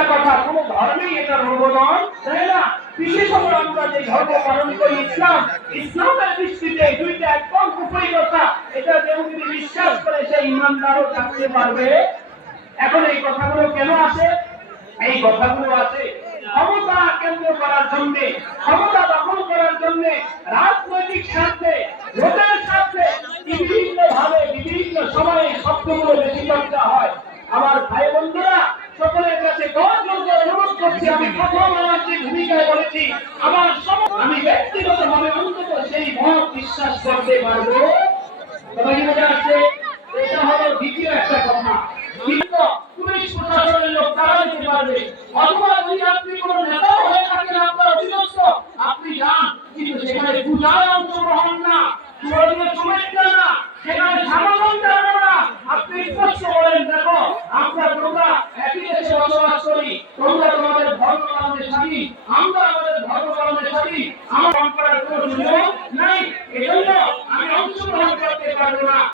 একটা কথা, কোন ধর্মেই এটা রোগ নয়, তাই না? বিশেষত আমরা যে ধর্ম পালন করি ইসলাম, ইসলামের দৃষ্টিতে দুইটা একদম উপরি কথা। এটা কেউ যদি বিশ্বাস করে সে ইমানদারও থাকতে পারবে। এখন এই কথাগুলো কেন আসে? এই কথাগুলো আছে ক্ষমতা কেন্দ্র করার জন্য, ক্ষমতা দখল করার জন্য, রাজনৈতিক স্বার্থে, ভোটের স্বার্থে বিভিন্ন ভাবে বিভিন্ন সময়ে শব্দগুলো বেশি চর্চা হয়। আমার ভাই বন্ধুরা, সকলের কাছে অনুরোধ করছি, আমি প্রথম আমার যে ভূমিকায় বলেছি, আমি ব্যক্তিগতভাবে অন্তত সেই মত বিশ্বাস করতে পারবো। সবাই মনে আছে? এটা হলো দ্বিতীয় একটা কথা। কিন্তু পুলিশ প্রশাসনের লোক তারা দিতে পারবে, অথবা যদি আপনি কোন নেতা হয়ে থাকেন, আপনার অধীনস্থ, আপনি যান, কিন্তু সেখানে পূজায় অংশগ্রহণ না, ধর্মীয় শুভেচ্ছা না, সেখানে সাধারণ যাবে না। আপনি স্পষ্ট বলেন, দেখো তোমরা একই দেশে বসবাস করি, তোমরা তোমাদের ধর্ম পালনের স্বাধীন, আমরা আমাদের ধর্ম পালনের স্বাধীন, আমার করার কোনো সুযোগ নাই।